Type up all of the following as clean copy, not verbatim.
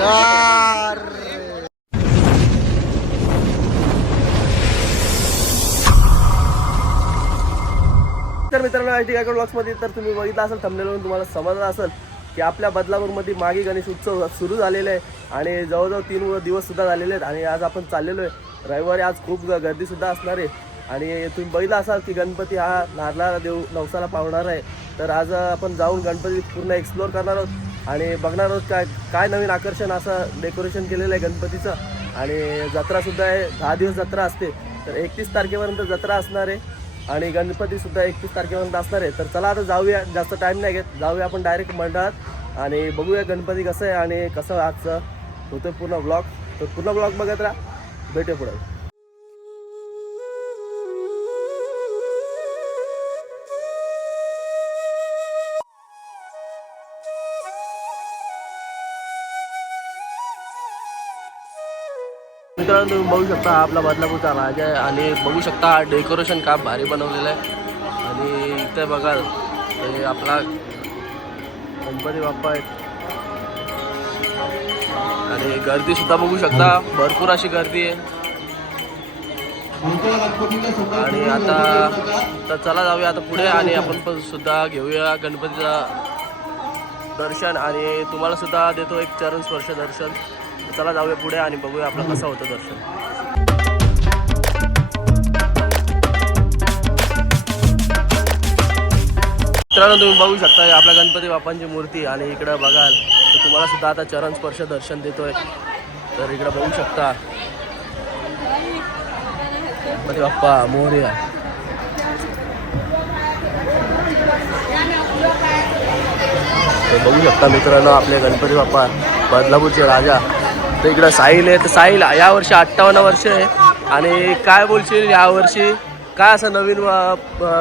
तर मित्रांनो I T Gaikwad ब्लॉग्समध्ये तर तुम्ही बघितलं असेल थंबनेलवरून तुम्हाला समजलं असेल की आपल्या बदलापूरमध्ये मागे गणेश उत्सव सुरू झालेला आहे आणि जवळजवळ 3 दिवससुद्धा झालेले आहेत आणि आज आपण चाललेलो आहे रविवारी. आज खूप गर्दीसुद्धा असणार आहे आणि तुम्ही बघितलं असाल की गणपती हा नारळाला देव नवसाला पावणार आहे. तर आज आपण जाऊन गणपती पूर्ण एक्सप्लोअर करणार आहोत आणि बघणार आहोत काय नवीन आकर्षण असं डेकोरेशन केलेलं आहे गणपतीचं. आणि जत्रासुद्धा आहे, 10 दिवस जत्रा असते. तर 31 तारखेपर्यंत जत्रा असणार आहे आणि गणपतीसुद्धा 31 तारखेपर्यंत असणार आहे. तर चला आता जाऊया, जास्त टाईम नाही घेत, जाऊया आपण डायरेक्ट मंडळात आणि बघूया गणपती कसं आहे आणि कसं आजचं होतं पूर्ण ब्लॉग. तर पूर्ण ब्लॉग बघत राहा, भेटूया पुढे. मित्रांनो तुम्ही बघू शकता हा आपला बदलापूरचा राजा आहे आणि बघू शकता डेकोरेशन काम भारी बनवलेलं आहे. आणि इथे बघाल हे आपला गणपती बाप्पा आहे आणि गर्दी सुद्धा बघू शकता, भरपूर अशी गर्दी आहे. आणि आता तर चला जाऊया आता पुढे आणि आपण पण सुद्धा घेऊया गणपतीचं दर्शन आणि तुम्हाला सुद्धा देतो एक चरण स्पर्श दर्शन. चला जाऊया पुढे आणि बघूया आपलं कसं होतं दर्शन. मित्रांनो तुम्ही बघू शकता आपल्या गणपती बाप्पांची मूर्ती आणि इकडं बघाल तर तुम्हाला सुद्धा आता चरण स्पर्श दर्शन देतोय. तर इकडं बघू शकता गणपती बाप्पा मोरया. बघू शकता मित्रांनो आपले गणपती बाप्पा बदलापूरचे राजा. तर इकडं साहिल आहे. तर साहिल यावर्षी 58 वर्ष आहे आणि काय बोलशील यावर्षी काय असं नवीन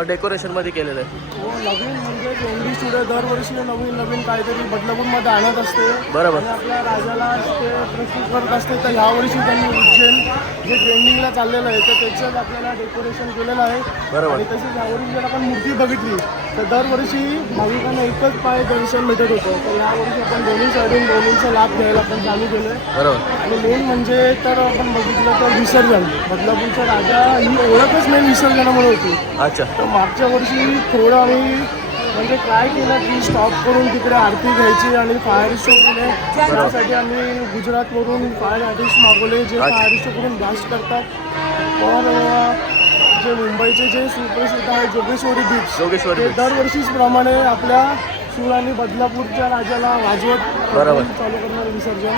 डेकोरेशनमध्ये केलेलं आहे? नवीन म्हणजे एवढी स्टुडिओ दरवर्षी नवीन काहीतरी बदलापूरमध्ये आणत असते. बरोबर. आणि आपल्या राजाला ते प्रस्तुत करत असते. तर ह्यावर्षी त्यांनी उज्जैन जे ट्रेंडिंगला चाललेलं आहे तर त्याच्यात आपल्याला डेकोरेशन केलेलं आहे. बरोबर. आणि तसेच यावर्षी जर आपण मूर्ती बघितली तर दरवर्षी भाविकांना एकच पाय दर्शन भेटत होतं. तर यावर्षी आपण दोन्ही साईडून दोन्हीचा लाभ घ्यायला आपण चालू केलं आहे. बरोबर. आणि मेन म्हणजे तर आपण बघितलं तर विसर्जन, बदलापूरचा राजा ही ओळखच मेन विसर्जनामुळे होती. अच्छा. तर मागच्या वर्षी थोडं आम्ही म्हणजे काय केलं की स्टॉप करून तिकडे आरती घ्यायची आणि फायर शो केले. त्यासाठी आम्ही गुजरातवरून फायर आर्टिस्ट मागवले जे फायर शो करून ब्लास्ट करतात. पण जे मुंबईचे जे सुप्रसिद्ध आहे जोगेश्वरी बीच ते दरवर्षीच प्रमाणे आपल्या सूर आणि बदलापूरच्या राजाला वाजवत बरोबर चालू करणार विसर्जन.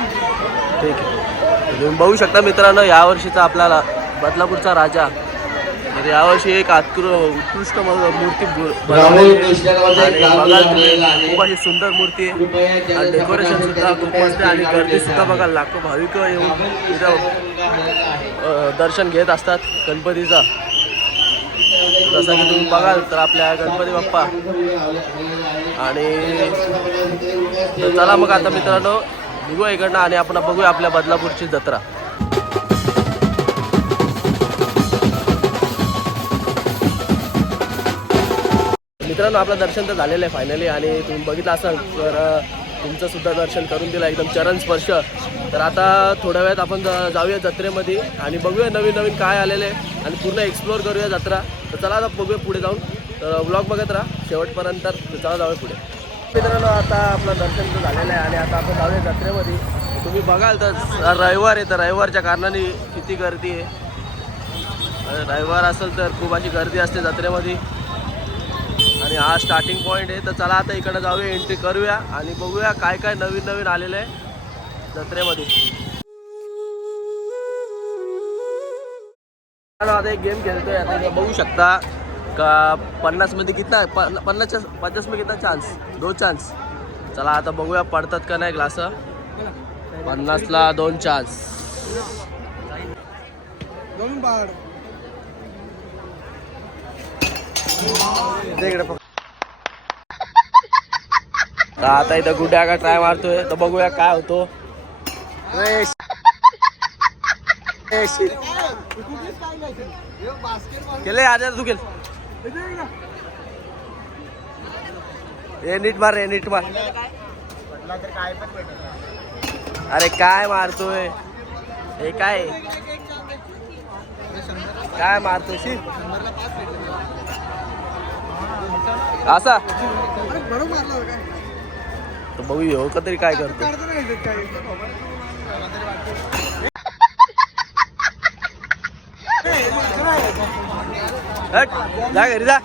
ठीक आहे. तुम्ही बघू शकता मित्रांनो यावर्षीचा आपल्याला बदलापूरचा राजा. तर यावर्षी एक उत्कृष्ट मूर्ती बनवली आणि बघाल तुम्ही खूप अशी सुंदर मूर्ती आहे आणि डेकोरेशन सुद्धा खूप मस्त आहे आणि गर्दी सुद्धा बघा लाखो भाविक येऊन इथं दर्शन घेत असतात गणपतीचा. जसं की तुम्ही बघाल तर आपल्या गणपती बाप्पा आणि चला मग आता मित्रांनो निघूया इकडनं आणि आपण बघूया आपल्या बदलापूरची जत्रा. मित्रांनो आपलं दर्शन तर झालेलं आहे फायनली आणि तुम्ही बघितलं असाल तर तुमचं सुद्धा दर्शन करून दिलं एकदम चरण स्पर्श. तर आता थोड्या वेळात आपण जाऊया जत्रेमध्ये आणि बघूया नवीन काय आलेलं आहे आणि पूर्ण एक्सप्लोअर करूया जत्रा. तर चला आता बघूया पुढे जाऊन. तर ब्लॉग बघत राहा शेवटपर्यंत. चला जाऊया पुढे. मित्रांनो आता आपलं दर्शन तर झालेलं आहे आणि आता आपण जाऊया जत्रेमध्ये. तुम्ही बघाल तर रविवार आहे तर रविवारच्या कारणाने किती गर्दी आहे. रविवार असेल तर खूप अशी गर्दी असते जत्रेमध्ये आणि हा स्टार्टिंग पॉईंट आहे. तर चला आता इकडे जाऊया, एंट्री करूया आणि बघूया काय नवीन आलेलं आहे जत्रेमध्ये. आता एक गेम खेळतोय. आता बघू शकता का 50 मध्ये कितना 50 में कितना चान्स 2 चान्स. चला आता बघूया पडतात का नाही ग्लास. 50ला 2 चान्स. आता इथं गुड्या का ट्राय मारतोय तर बघूया काय होतो. केले आज तू केल हे नीट मार रे नीट मार. अरे काय मारतोय हे काय काय मारतोय शी असा तर बघू येऊ का तरी काय करतो हट, जा घरी जा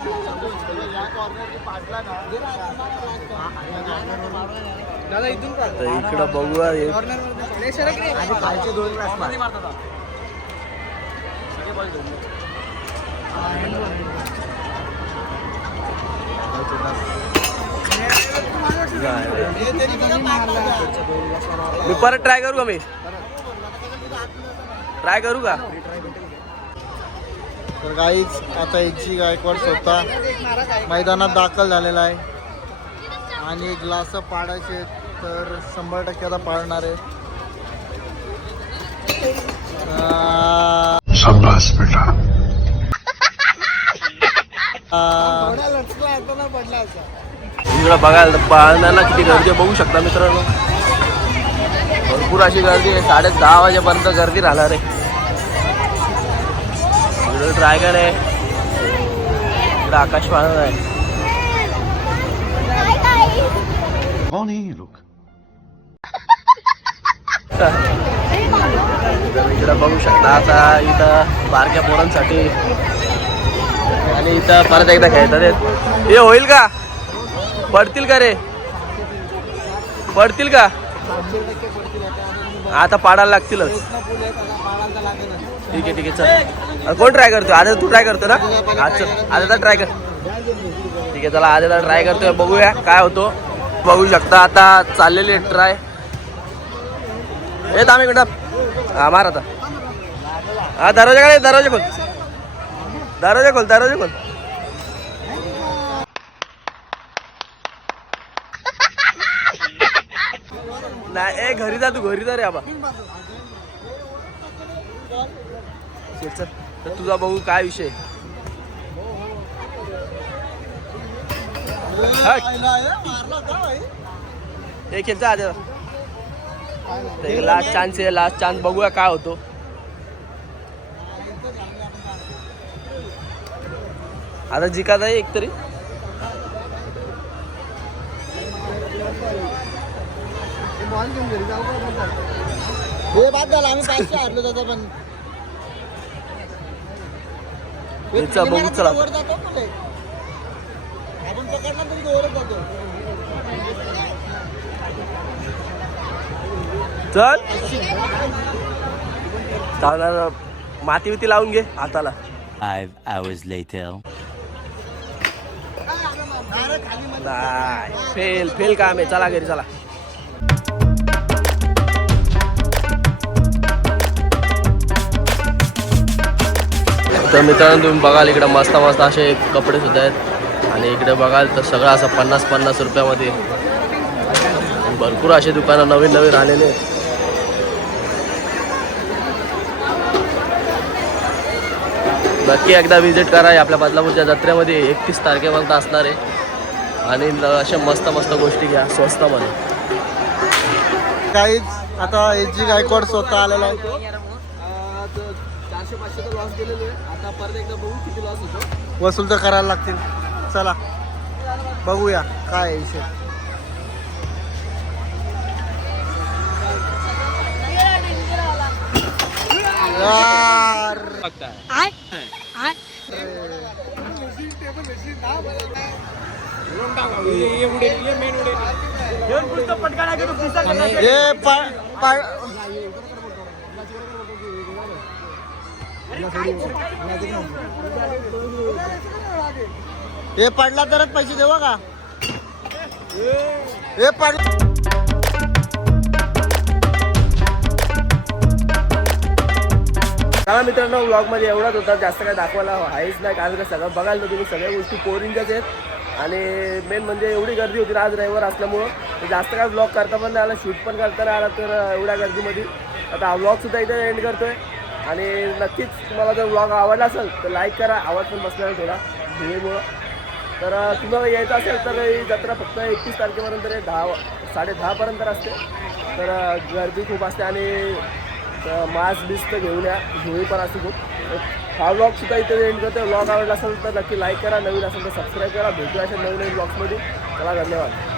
तर इकडं बघूया मी परत ट्राय करू का मी ट्राय करू का तर गाईच आता एजी गायकवाड स्वतः मैदानात दाखल झालेला आहे आणि ग्लास पाडायचे तर 100% आता पाळणार आहे शाबाश बेटा इकडं बघायला पाळण्याला किती गर्दी आहे बघू शकता मित्रांनो भरपूर अशी गर्दी आहे 10:30 वाजेपर्यंत गर्दी राहणार आहे इकडं ड्रॅगन आहे इकडं आकाश पाळणा आहे कौन है ये लोग इकडं बघू शकता आता इथं बारक्या पोरांसाठी आणि इथं परत एकदा खेळतात हे होईल का पडतील का रे पडतील का आता पाडायला लागतीलच ठीक आहे चल कोण ट्राय करतोय आता तू ट्राय करतो ना आज चल आता ट्राय कर ठीक आहे चला आता ट्राय करतोय बघूया काय होतो बघू शकता आता चाललेले ट्राय हे थांब एक मिनिट हा मार आता हा दरवाजा काय दरवाजा खोल दरवाजा खोल दरवाजा खोल नाही ए घरी जा तू घरी जा रे आबा चल तर तुझा बघू काय विषय हे खेळचा आधी लास्ट चान्स आहे लास्ट चान्स बघूया काय होतो आता जिकायचं आहे एक तरी हे बाद झाला आम्ही 500 हारलो त्याचा पण बघू चला वर जातो पुढे आपण पकडला तरी तो वरच जातो चल चालणार माती बिती लावून घे हाताला 5 hours later. नाही फेल फेल काम आहे चला घरी चला तर मित्रांनो तुम्ही बघाल इकडे मस्त मस्त असे कपडे सुद्धा आहेत आणि इकडे बघाल तर सगळं असं 50-50 रुपयामध्ये भरपूर असे दुकानं नवीन नवीन आलेले आहेत नक्की एकदा विजिट करा आपल्या बदलापूरच्या जत्रेमध्ये 31 तारखेपर्यंत असणार आहे आणि अशा मस्त मस्त गोष्टी घ्या स्वस्तामध्ये काहीच आता एजी गायकवाड स्वतः आलेला आहे 400-500 लॉस गेलेले आता परत एकदा बघू किती लॉस होतो वसूल तर करायला लागतील चला बघूया काय आहे विषय यार हे पडला तरच पैसे देऊ का हे पडला चला मित्रांनो व्लॉगमध्ये एवढाच होता जास्त काय दाखवायला आहेच नाही कारण का सगळं बघाल ना तुम्ही सगळ्या गोष्टी पोरिंगच्याच आहेत आणि मेन म्हणजे एवढी गर्दी होती ना आज रविवार असल्यामुळं जास्त काय व्लॉग करता पण नाही आला शूट पण करता नाही आला तर एवढ्या गर्दीमध्ये आता हा व्लॉगसुद्धा इथे एंड करतोय आणि नक्कीच तुम्हाला जर व्लॉग आवडला असेल तर लाईक करा आवाज पण बसला थोडा धुळीमुळं तर तुम्हाला यायचं असेल तर ही जत्रा फक्त 31 तारखेपर्यंत 10:30पर्यंत असते. तर गर्दी खूप असते आणि मास्क बिस्क घेऊन या, धुळी पण असते खूप. हा व्लॉगसुद्धा इथे एंड करतो. व्लॉग आवडला असेल तर नक्की लाईक करा, नवीन असेल तर सबस्क्राईब करा. भेटूया अशा नवीन ब्लॉग्समध्ये. चला, धन्यवाद.